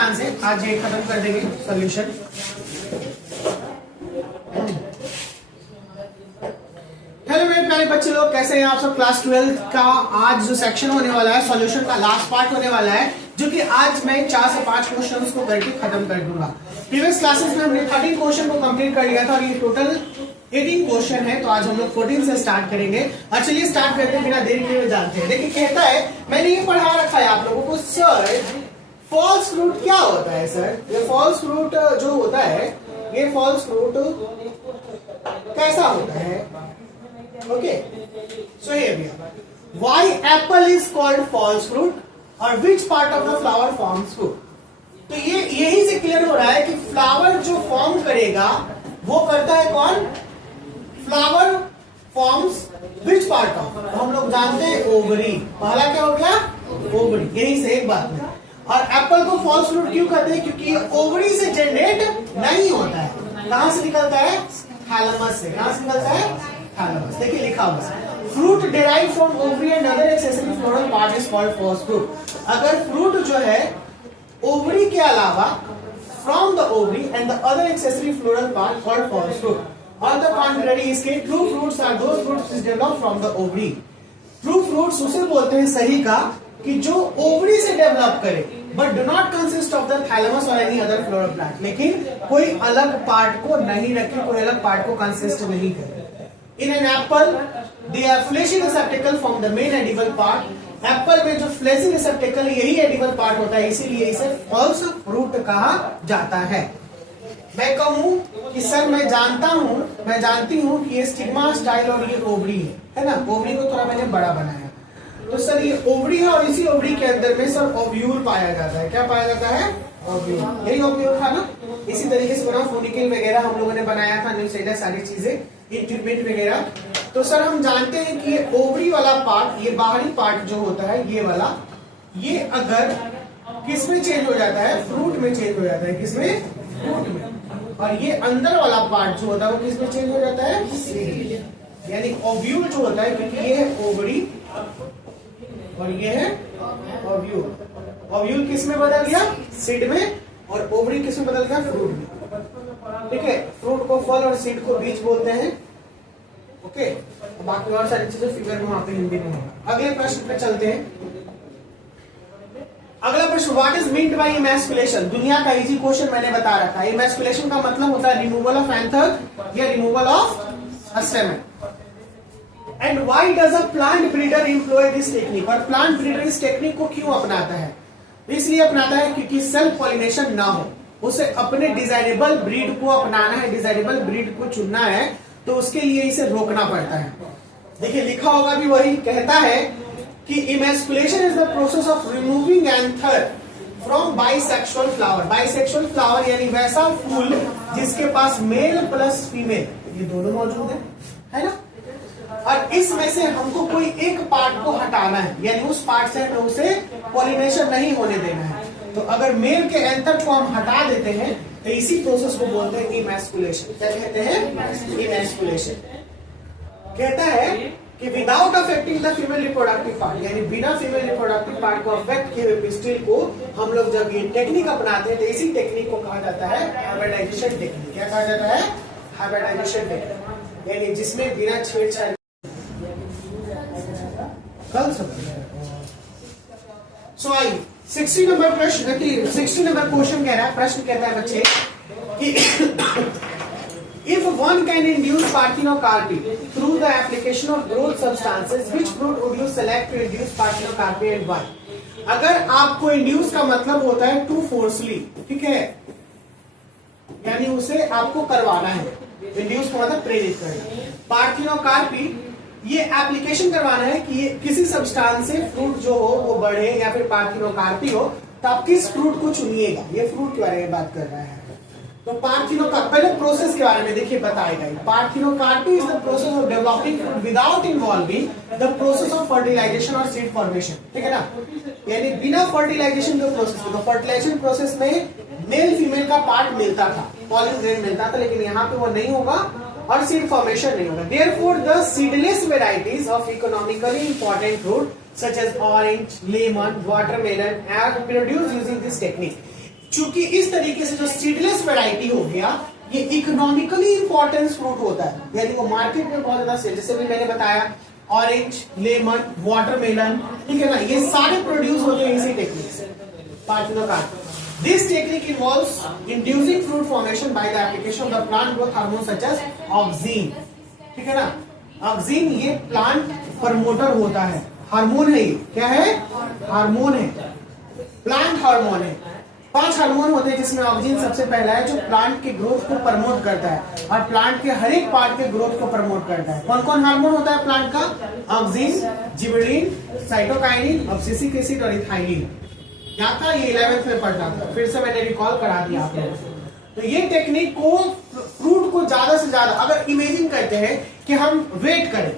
ध्यान से, आज ये खत्म कर देंगे सॉल्यूशन। हेलो मेरे प्यारे बच्चे लोग, कैसे हैं आप सब। क्लास 12 का आज जो सेक्शन होने वाला है, सॉल्यूशन का लास्ट पार्ट होने वाला है, जो कि आज मैं 4 से 5 क्वेश्चंस को करके खत्म कर दूंगा। प्रीवियस क्लासेस में हमने 13 क्वेश्चन को कंप्लीट कर लिया था और ये टोटल 18 क्वेश्चन है, तो आज हम लोग 14 से स्टार्ट करेंगे। और चलिए स्टार्ट करते हैं बिना देरी किए जानते हैं। देखिए कहता है, मैंने ये पढ़ा रखा है आप लोगों को, सर फॉल्स फ्रूट क्या होता है। सर ये फॉल्स फ्रूट जो होता है, ये फॉल्स फ्रूट कैसा होता है। Okay, so here we are, why apple is called false fruit और which part of the flower forms fruit. तो ये यही से क्लियर हो रहा है कि फ्लावर जो फॉर्म करेगा वो करता है कौन, flower forms which part of, तो हम लोग जानते हैं ओवरी। पहला क्या हो गया, ओवरी, यही से एक बात है। और एप्पल को फॉल्स फ्रूट क्यों कहते हैं, क्योंकि ये ओवरी से जनरेट नहीं होता है। कहां से निकलता है, थैलेमस से। कहां से निकलता है, थैलेमस। देखिए लिखा हुआ, fruit derive from ovary and other accessory floral part is called false fruit. अगर फ्रूट जो है ओवरी के अलावा from the ovary and the other accessory floral part called false fruit. On the contrary, इसके true fruits are those fruits which develop from the ovary. True fruits उसे बोलते हैं, सही का, कि जो ओवरी से डेवलप करे, but do not consist of the thalamus और एनी अदर फ्लोरल प्लांट, लेकिन कोई अलग पार्ट को नहीं रखे, कोई अलग पार्ट को कंसिस्ट नहीं करे। In an apple, they are fleshy receptacle from the main edible part. Apple में जो फ्लेशी रिसेप्टेकल यही एडिबल पार्ट होता है, इसीलिए इसे फॉल्स फ्रूट कहा जाता है। मैं कहूं कि सर मैं जानती हूं कि ये स्टिग्मा स्टाइल और ये ओवरी है ना, ओवरी को थोड़ा मैंने बड़ा बनाया, तो सर ये ओवरी है और इसी ओवरी के अंदर में सर ओव्यूल पाया जाता है। क्या पाया जाता है, ओव्यूल। यही ओव्यूल था ना, इसी तरीके से बना फोलिकल वगैरह हम लोगों ने बनाया था, न्यूक्लियस, सारी चीजें, इंट्रीमेंट वगैरह। तो सर हम जानते हैं कि ये ओवरी वाला पार्ट, ये बाहरी पार्ट जो होता है ये वाला, ये अगर किस में चेंज हो जाता है, फ्रूट में चेंज हो जाता है। किसमें, फ्रूट में। और ये अंदर वाला पार्ट जो होता है वो किस में चेंज हो जाता है, सीड। यानी ओव्यूल जो होता है, क्योंकि ये है ओवरी और ये है ओव्यूल। ओव्यूल किस में बदल गया, सीड में, और ओवरी किस में बदल गया, फ्रूट में। ठीक है, फ्रूट को फल और सीड को बीज बोलते हैं। ओके, बाकी और सारी चीजें फिगर में वहां पे हिंदी में है। अगले प्रश्न पे चलते हैं। अगला प्रश्न, what is meant by emasculation. दुनिया का इजी क्वेश्चन मैंने बता रखा है। इमैस्कुलेशन का मतलब होता है रिमूवल ऑफ एंथर या removal of stamen. And why does a plant breeder employ this technique. और प्लांट ब्रीडर इस टेक्निक को क्यों अपनाता है, इसलिए अपनाता है क्योंकि सेल्फ पॉलिनेशन ना हो, उसे अपने डिजायरेबल ब्रीड को अपनाना है, डिजायरेबल ब्रीड को चुनना है, तो उसके लिए इसे रोकना पड़ता है। देखिए लिखा होगा भी वही, कहता है कि emasculation is the process of removing anther from bisexual flower. Bisexual flower यानी वैसा फूल जिसके पास मेल प्लस फीमेल ये दोनों मौजूद है ना, और इसमें से हमको कोई एक पार्ट को हटाना है, यानी उस पार्ट से हमें उसे पॉलिनेशन नहीं होने देना है। तो अगर मेल के एंथर को हम हटा देते हैं तो इसी प्रोसेस को बोलते हैं इमैस्कुलेशन। क्या कहते हैं, इमैस्कुलेशन। कहता है कि without affecting the female reproductive part, यानी बिना फीमेल रिप्रोडक्टिव पार्ट को अफेक्ट किए हुए पिस्टिल को हम लोग जब ये टेक्निक अपनाते हैं तो इसी टेक्निक को कहा जाता है हाइब्रिडाइजेशन टेक्निक। क्या कहा जाता है, हाइब्रिडाइजेशन टेक्निक, यानी जिसमें बिना छेड़छाड़ कल सब। सो आई 60 नंबर प्रश्न, 60 नंबर क्वेश्चन कह रहा है, प्रश्न कहता है बच्चे कि if one can induce parthenocarpy through the application of growth substances, which fruit would you select to induce parthenocarpy and why। अगर आपको इंड्यूस का मतलब होता है टू फोर्सली, ठीक है, यानी उसे आपको करवाना है, इंड्यूस का मतलब प्रेरित करना। पार्थिनोकार्पी ये एप्लीकेशन करवाना है कि ये किसी सब्सटेंस से फ्रूट जो हो वो बढ़े या फिर पार्थिनोकार्पी हो, तो आप किस फ्रूट को चुनिएगा। ये फ्रूट के बारे में बात कर रहा है। तो पहले प्रोसेस के बारे में देखिए बताएगा। Parthenocarpy is the process of developing fruit without involving the process of fertilisation और सीड फॉर्मेशन। ठीक है ना, यानी बिना फर्टिलाइजेशन के प्रोसेस में, तो फर्टिलाइजेशन प्रोसेस में मेल फीमेल का पार्ट मिलता था, पॉलन ग्रेन मिलता था, लेकिन यहाँ पे वो नहीं होगा और सीड फॉर्मेशन नहीं होगा। Therefore, the seedless varieties of economically important fruit such as orange, lemon, watermelon are produced using this technique. चूंकि इस तरीके से जो सीडलेस वैरायटी हो गया, ये इकोनॉमिकली इंपॉर्टेंट फ्रूट होता है, यानी वो मार्केट में बहुत ज्यादा सेल, जैसे भी मैंने बताया ऑरेंज, लेमन, वाटरमेलन, ठीक है ना, ये सारे प्रोड्यूस होते हैं इसी टेक्निक से, पार्थिनोकार्प। This technique involves inducing fruit formation by the application of the plant growth hormone such as auxin, ठीक है ना। ऑक्सीन ये प्लांट प्रमोटर होता है, हार्मोन है, ये क्या है, हार्मोन है, प्लांट हार्मोन है। 5 हार्मोन होते हैं जिसमें ऑक्सीन सबसे पहला है, जो प्लांट के ग्रोथ को प्रमोट करता है और प्लांट के हर एक पार्ट के ग्रोथ को प्रमोट करता है। कौन कौन हार्मोन होता है प्लांट का? ऑक्सीन, जिबरेलिन, साइटोकाइनिन, ऑब्सेसिक एसिड और इथाइलिन। क्या था ये 11th में पढ़ना था, फिर से मैंने रिकॉल करा दिया आप लोगों को। तो ये टेक्निक को फ्रूट को ज्यादा से ज्यादा, अगर इमेजिन करते हैं कि हम वेट करें,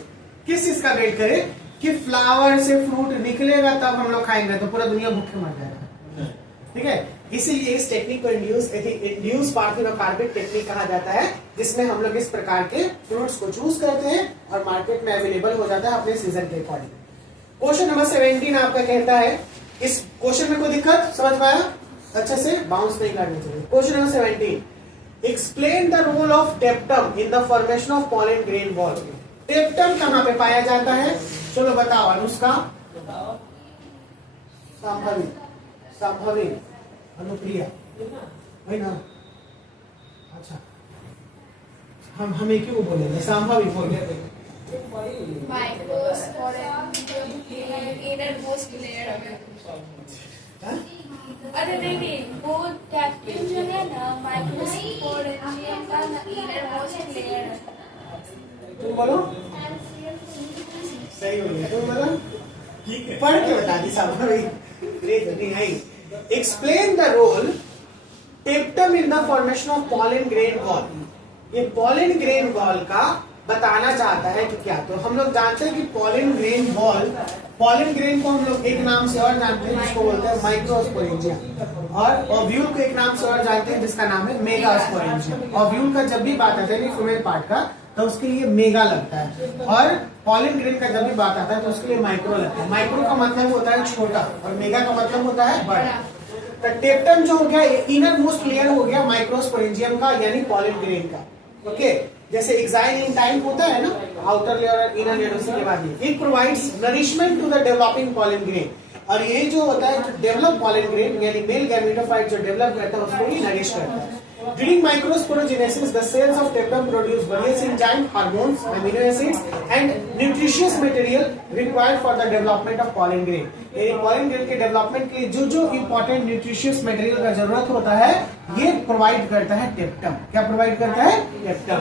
किस चीज का वेट करें कि फ्लावर से फ्रूट निकलेगा तब हम लोग खाएंगे, तो पूरा दुनिया भूखे मर जाएगा, ठीक है। इसीलिए इस टेक्निक को इंड्यूस पार्थिनोकार्पिक टेक्निक कहा जाता है, जिसमें हम लोग इस प्रकार के फ्रूट्स को चूज करते हैं और मार्केट में अवेलेबल हो जाता है अपने सीजन के अकॉर्डिंग। क्वेश्चन नंबर 17 आपका कहता है, इस क्वेश्चन में कोई दिक्कत समझ पाया? अच्छे से बाउंस नहीं करनी चाहिए। Question number 17, explain the role of tapetum in the formation of pollen grain ball. Tapetum कहां पे पाया जाता है? चलो बताओ। अनुष्का? संभवी, संभवी, अनुप्रिया, है ना? अच्छा, हमें क्यों बोलेंगे? संभवी बोलेंगे। अरे नहीं, वो कैप्टन जो है ना, माइक्रोस्पोरेंजियम का इनर मोस्ट लेयर है। तुम बोलो, सही हो गया, तुम बोलो, ठीक है, पढ़ के बता दी Sambhavi. Explain the role tapetum in the formation of pollen grain ball. ये पॉलन ग्रेन बॉल का बताना चाहता है कि क्या, तो हम लोग जानते हैं कि pollen grain ball, pollen grain को हम लोग एक नाम से और जानते हैं जिसको बोलते हैं माइक्रोस्पोरेंजिया, और ओव्यूल को एक नाम से और जानते हैं जिसका नाम है मेगास्पोरेंजिया। ओव्यूल का जब भी बात आता है फीमेल पार्ट का, तो उसके लिए मेगा लगता है, और पॉलन ग्रेन का जब भी बात आता है तो उसके लिए माइक्रो लगता है। माइक्रो का मतलब होता है छोटा और मेगा का मतलब होता है बड़ा। तो टेप्टम जो हो गया, इनर मोस्ट लेयर हो गया माइक्रोस्पोरेंजियम का, यानी पॉलन ग्रेन का, ओके। जैसे एक्साइल इन टाइप होता है ना, आउटर लेयर और इनर लेयर, उसी के बाद it provides nourishment to the developing pollen grain. और ये जो होता है जो डेवलप पॉलन ग्रेन, यानी मेल गैमेटोफाइट जो डेवलप करता है उसको ही नरिश करता है। During microsporogenesis, the cells of टेप्टम produce various enzymes, hormones, amino acids, and nutritious material required for the development of pollen grain. यानी pollen grain के डेवलपमेंट के लिए जो जो important nutritious material का जरूरत होता है, ये प्रोवाइड करता है टेप्टम। क्या प्रोवाइड करता है? टेप्टम।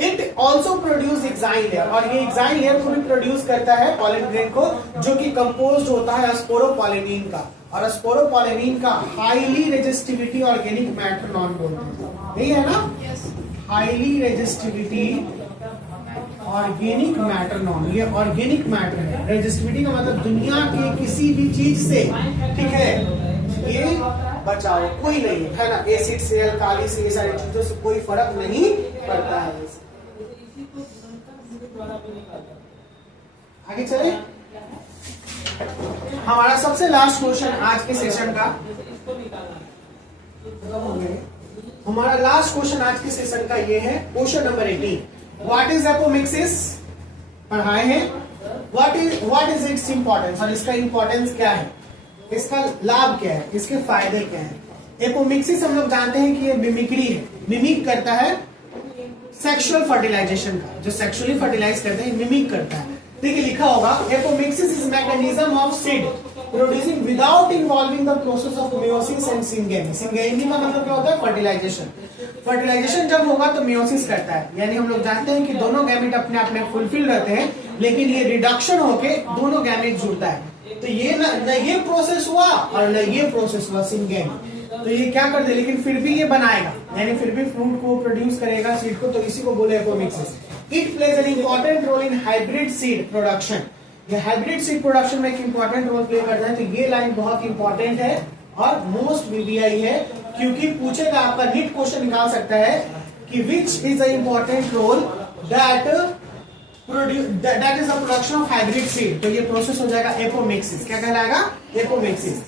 It also produce exine layer, और ये एक्साइन लेयर को भी प्रोड्यूस करता है पॉलन ग्रेन को, जो कि कंपोज्ड होता है स्पोरोपोलेनिन का, और स्पोरोपोलेनिन का highly resistivity organic matter non बोलते हैं, यही है ना? Highly resistivity organic matter non, ये ऑर्गेनिक मैटर है। रेजिस्टिविटी का मतलब दुनिया के किसी भी चीज से, ठीक है, ये बचाओ, कोई नहीं है ना, एसिड से, अल्काली से, ये सारी चीजों से कोई फर्क नहीं पड़ता है। आगे चले, हमारा सबसे लास्ट क्वेश्चन आज के सेशन का, हमारा लास्ट क्वेश्चन आज के सेशन का ये है question number 18। What is apomixis? पढ़ाए हैं। व्हाट इज इट्स इंपॉर्टेंस, और इसका इंपॉर्टेंस क्या है, इसका लाभ क्या है, इसके फायदे क्या है। एपोमिक्सिस हम लोग जानते हैं कि ये मिमिक्री है, मिमिक करता है सेक्सुअल फर्टिलाइजेशन का, जो सेक्सुअली फर्टिलाइज करते हैं मिमिक करता है। देखिए लिखा होगा, apomixis is mechanism of seed producing without involving the process of meiosis and syngamy. Syngamy का मतलब क्या होता है? फर्टिलाइजेशन। फर्टिलाइजेशन जब होगा तो मियोसिस करता है, यानी हम लोग जानते हैं कि दोनों गैमेट अपने आप में फुलफिल रहते हैं, लेकिन ये रिडक्शन होके दोनों गैमेट जुड़ता है। तो ये न ये प्रोसेस हुआ और न ये प्रोसेस हुआ सिंगेमी, तो ये क्या कर दे, लेकिन फिर भी ये बनाएगा, यानी फिर भी फ्रूट को प्रोड्यूस करेगा, सीड को, तो इसी को बोले apomixis. It plays an important role in hybrid seed production. ये हाइब्रिड सीड प्रोडक्शन में एक इंपॉर्टेंट रोल प्ले करता है। तो ये लाइन बहुत इंपॉर्टेंट है और मोस्ट वीवीआई है, क्योंकि पूछेगा आपका नीट क्वेश्चन निकाल सकता है कि which is the important role that is the production of hybrid seed. तो ये प्रोसेस हो जाएगा एपोमिक्सिस। क्या कहलाएगा? एपोमिक्सिस।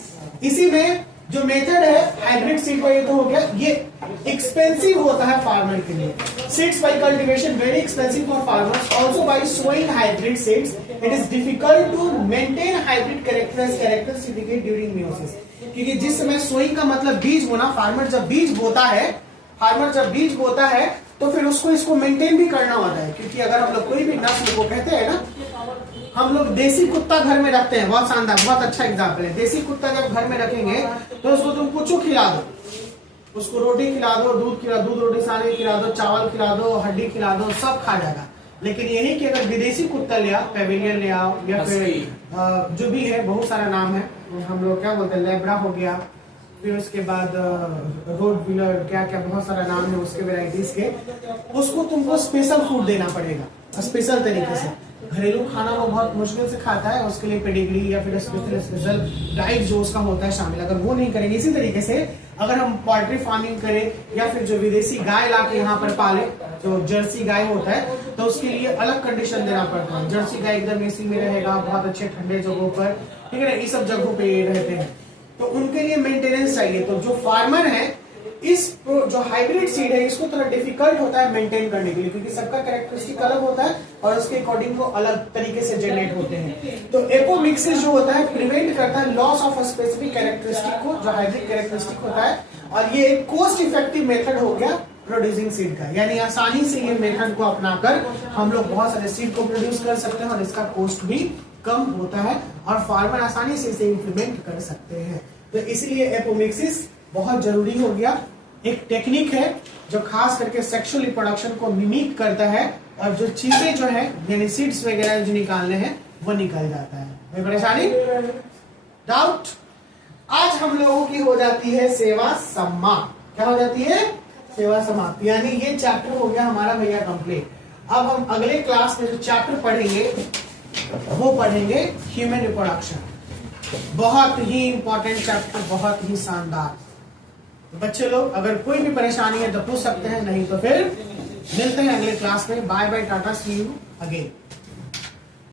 इसी में जो मेथड है हाइब्रिड सीड का, ये तो हो गया, ये एक्सपेंसिव होता है फार्मर के लिए। Seeds by cultivation very expensive for farmers, also by sowing hybrid seeds it is difficult to maintain hybrid characteristic during meiosis. क्योंकि जिस समय सोइंग का मतलब बीज बोना, फार्मर जब बीज बोता है तो फिर उसको इसको मेंटेन भी करना होता है। क्योंकि अगर हम लोग कोई भी नस्ल को कहते हैं ना, हम लोग देसी कुत्ता घर में रखते हैं, बहुत शानदार, बहुत अच्छा एग्जाम्पल है। देसी कुत्ता जब घर में रखेंगे तो उसको तुम कुछ खिला दो, उसको रोटी खिला दो, दूध रोटी सानी खिला दो, चावल खिला दो, हड्डी खिला दो, सब खा जाएगा। लेकिन यही कि अगर विदेशी कुत्ता ले आओ, पेविलियन ले आओ, या फिर जो भी है बहुत सारा नाम है, हम लोग क्या बोलते हैं, लेब्रा हो गया, फिर उसके बाद रोड व्हीलर, क्या क्या बहुत सारा नाम है उसके वेराइटीज के, उसको तुमको स्पेशल फूड देना पड़ेगा स्पेशल तरीके से। घरेलू खाना वो बहुत मुश्किल से खाता है, उसके लिए पेडिग्री या फिर स्पेशल डाइट जो उसका होता है शामिल, अगर वो नहीं करेंगे। इसी तरीके से अगर हम पोल्ट्री फार्मिंग करें या फिर जो विदेशी गाय लाके यहाँ पर पाले, जो जर्सी गाय होता है, तो उसके लिए अलग कंडीशन देना पड़ता है। जर्सी गाय एकदम एसी में रहेगा, बहुत अच्छे ठंडे जगहों पर, ठीक है ना, ये सब जगहों पे रहते हैं, तो उनके लिए मेंटेनेंस चाहिए। तो जो फार्मर है, इस जो हाइब्रिड सीड है इसको थोड़ा डिफिकल्ट होता है मेंटेन करने के लिए, क्योंकि सबका कैरेक्टरिस्टिक अलग होता है और उसके अकॉर्डिंग वो अलग तरीके से जनरेट होते हैं। तो एपोमिक्सिस जो होता है प्रिवेंट करता है लॉस ऑफ स्पेसिफिक कैरेक्टरिस्टिक को, जो हाइब्रिड कैरेक्टरिस्टिक होता है, और ये एक कोस्ट इफेक्टिव मेथड हो गया प्रोड्यूसिंग सीड का। यानी आसानी से ये मेथड को अपनाकर हम लोग बहुत सारे सीड को प्रोड्यूस कर सकते हैं और इसका कॉस्ट भी कम होता है और फार्मर आसानी से इसे इंप्लीमेंट कर सकते हैं। तो इसलिए एपोमिक्सिस बहुत जरूरी हो गया। एक टेक्निक है जो खास करके सेक्सुअल रिप्रोडक्शन को मिमिक करता है, और जो चीजें जो है यानी सीड्स वगैरह जो निकालने हैं वो निकल जाता है। कोई परेशानी, डाउट? आज हम लोगों की हो जाती है सेवा समाप्त। क्या हो जाती है? सेवा समाप्त। यानी ये चैप्टर हो गया हमारा भैया कंप्लीट। अब हम अगले क्लास में जो चैप्टर पढ़ेंगे वो पढ़ेंगे ह्यूमन रिप्रोडक्शन। बहुत ही इंपॉर्टेंट चैप्टर, बहुत ही शानदार। बच्चे लोग अगर कोई भी परेशानी है तो पूछ सकते हैं, नहीं तो फिर मिलते हैं अगले क्लास में। Bye bye, tata, see you again.